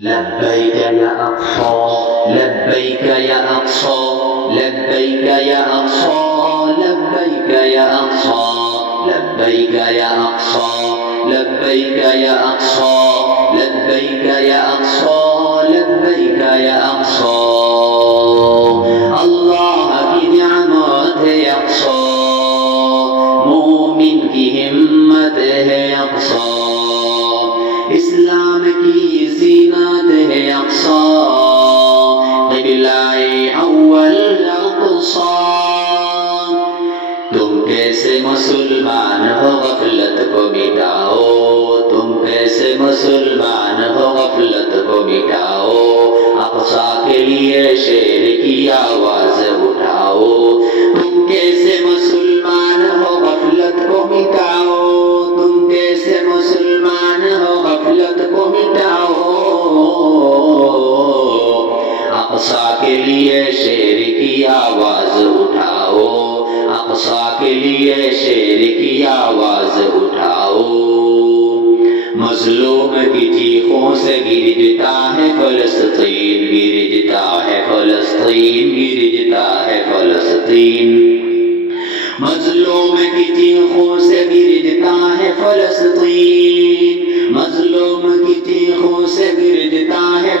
لبيك يا أقصى لبيك يا أقصى لبيك يا أقصى لبيك يا أقصى لبيك يا أقصى لبيك يا أقصى لبيك يا أقصى لبيك يا أقصى اللہ کی نعمت ہے اقصی مومن کی ہمت ہے اقصی اسلام کی زینت ہے اقصی قبلہ اول اقصی تم کیسے مسلمان ہو غفلت کو مٹاؤ تم کیسے مسلمان ہو غفلت کو مٹاؤ اقصی کے لیے شیر کی آواز اٹھاؤ تم کیسے مسلمان ہو غفلت کو مٹاؤ تم کیسے مسلمان ہو غفلت کو مٹاؤ اقصی کے لیے شیر کی آواز اٹھاؤ اقصی کے لیے شیر کی آواز اٹھاؤ مظلوم کی چیخوں سے گرجتا ہے فلسطین گرجتا ہے فلسطین گرجتا ہے فلسطین مظلوم کی چیخوں سے گرجتا ہے فلسطین مظلوم کی چیخوں سے گرجتا ہے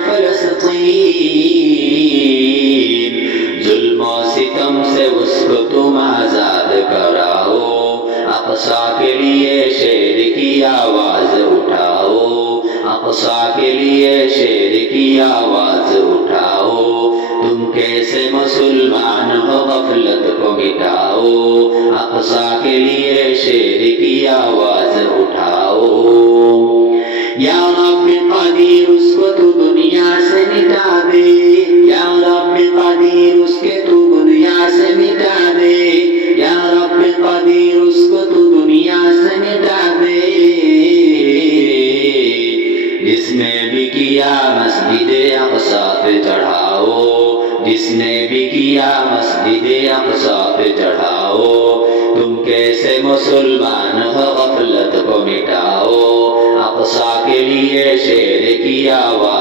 فلسطین ظلم و ستم سے اس کو تم آزاد کراؤ اقصی کے لیے شیر کی آواز اٹھاؤ اقصی کے لیے شیر کی آواز اٹھاؤ تم کیسے مسلمان ہو غفلت کو مٹاؤ اقصی کے لیے شیر کی آواز اٹھاؤ یا رب قدیر اس کو تو دنیا سے مٹا دے یا رب قدیر اس کے تو دنیا سے مٹا دے یا رب قدیر اس کو تو دنیا سے مٹا دے جس نے بھی کیا مسجد اقصی پہ چڑھاؤ جس نے بھی کیا مسجد اقصی پہ چڑھاؤ تم کیسے مسلمان ہو غفلت کو مٹاؤ اقصی کے لیے شیر کی آواز